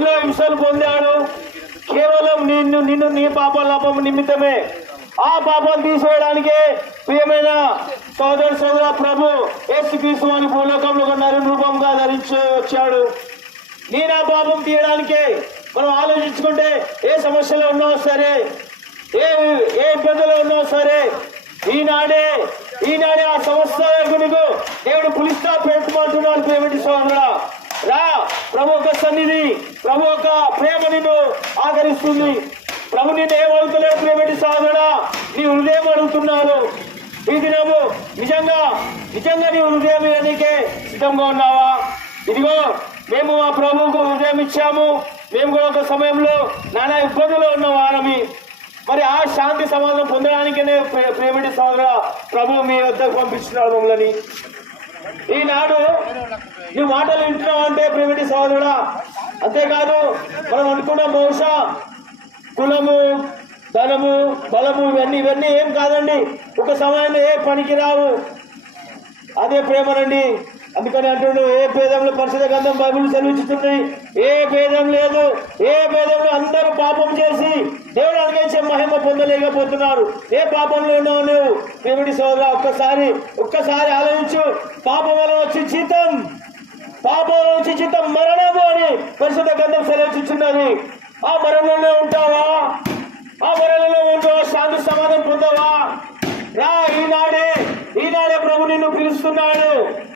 ఎన్నో హింసలు పొందాడు. కేవలం నిన్ను నీ పాపం నిమిత్తమే. ఆ పాపాలు తీసేయడానికే ప్రియమైన సోదర ప్రభు యేసుక్రీస్తు అని భూలోకంలో నరుని రూపంగా ధరించి వచ్చాడు. నీ నా పాపం తీయడానికే. మనం ఆలోచించుకుంటే ఏ సమస్యలో ఉన్నా సరే, ఏ ఇబ్బందులు ఉన్నా సరే, ఈనాడే ఆ సమస్యలకు నీకు దేవుడు పులిస్తా పెట్టుకుంటున్నాడు. ప్రేమటి సోదరుడా, రా, ప్రభు యొక్క సన్నిధి, ప్రభు యొక్క ప్రేమ నిన్ను ఆదరిస్తుంది. ప్రభు నిన్ను ఏమడుగుతలేవు ప్రేమటి సోదరుడా, నీ హృదయం అడుగుతున్నారు. ఈ దినము నిజంగా నీ హృదయం నీకే సిద్ధంగా ఉన్నావా? ఇదిగో మేము మా ప్రభువుకు హృదయం ఇచ్చాము. మేము కూడా ఒక సమయంలో నానా ఇబ్బందులు ఉన్న వారమి. మరి ఆ శాంతి సమాధానం పొందడానికనే ప్రేమటి సోదర ప్రభు మీ వద్దకు పంపిస్తున్నాడు మమ్మల్ని. ఈనాడు నీ మాటలు వింటున్నావు అంటే ప్రేమటి సోదరుడా, అంతేకాదు మనం అనుకున్నాం బహుశా కులము, ధనము, బలము ఇవన్నీ ఏం కాదండి. ఒక సమయంలో ఏ పనికి రావు. అదే ప్రేమనండి. అందుకని అంటున్నాడు, ఏ భేదంలో పరిశుద్ధ గ్రంథం బైబిల్ సెలవిస్తుంది, ఏ భేదం లేదు. ఏ భేదంలో అందరూ పాపం చేసి దేవుడు అనుగ్రహించే మహిమ పొందలేకపోతున్నారు. ఏ పాపంలో ఉన్నావు నువ్వు ప్రేమటి సోదరా? ఒక్కసారి ఆలోచించు. పాపం వల్ల వచ్చి జీతం మరణము అని పరిశుద్ధ గ్రంథం సెలవిస్తున్నది. ఆ మరణంలో ఉంటావా? శాంతి సమాధానం పొందవా? రా, ఈనాడే ప్రభు నిన్ను పిలుస్తున్నాడు.